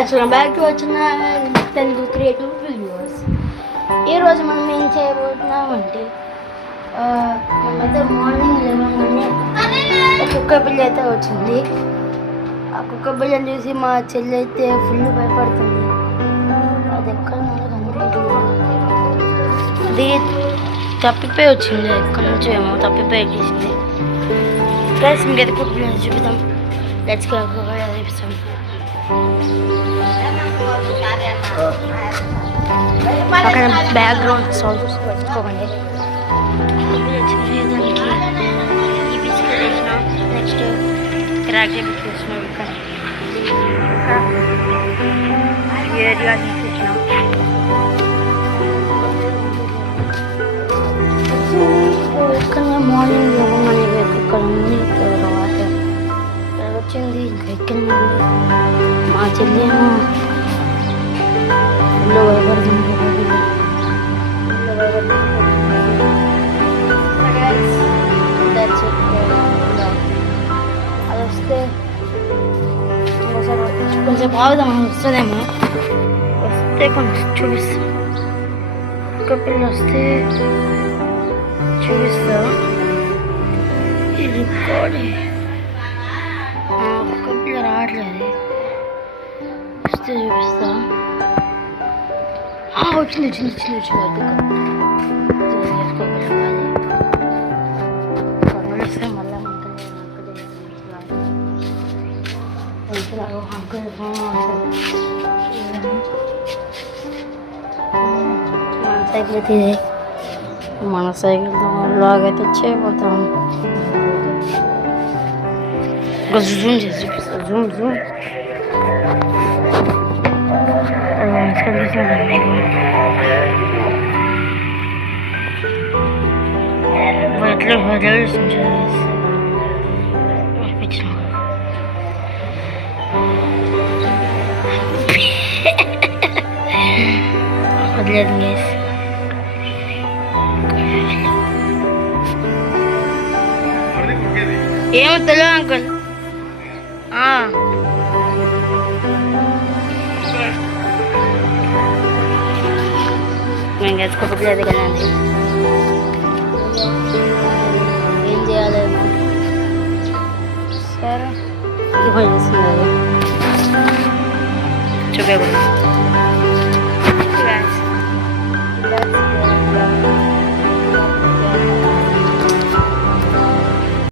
అసలు back to వచ్చిన Telugu creative videos. ఈరోజు మనం ఏం చేయబోతున్నామంటే మేమైతే మార్నింగ్ లేవగానే ఒక కుక్క పిల్ల అయితే వచ్చింది. ఆ కుక్క పిల్లని చూసి మా చెల్లి అయితే ఫుల్ భయపడుతుంది. అది ఎక్కడ అది తప్పిపోయి వచ్చింది, ఎక్కడి నుంచో ఏమో తప్పిపోయి వచ్చేసింది. ప్లస్ ఇంకైతే కుక్క పిల్లని చూపిద్దాం. లెట్స్ గో చూపిస్తాం. అక్కడ బ్యాక్గ్రౌండ్ సౌండ్స్ పెట్టుకోకండి. ఈ బిస్కెట్ వేసిన, నెక్స్ట్ క్రాక్ బిస్కెట్ వేసిన, ఇక్కడ ఏరియా తీసేసిన. ఇక్కడ మార్నింగ్ అనేది ఇక్కడ ఉంది, వాటర్ వచ్చింది. ఇంకా ఎక్కడ మా చెల్లేమో అది వస్తే కొంచెం ఆగుదాం, వస్తుందేమో. వస్తే కొంచెం చూపిస్తా. కుక్క పిల్ల వస్తే చూపిస్తా. ఇది కోడి కుక్క పిల్ల రావట్లేదు, వస్తే చూపిస్తా. వచ్చింది వచ్చింది వచ్చింది వచ్చింది వస్తే మళ్ళీ సైకిల్ అయితే మన సైకిల్తో లాగైతే చేయబోతాం. జూమ్ చేసి చూపిస్తా. జూమ్ జూమ్ వదిలేదు గైస్. ఏమో తెలియదు అంకుల్. మేము గెలుచుకోకపోలేదు కదండి. ఏం చేయాలి సరే ఇవ్వండి చేస్తున్నారు చూపే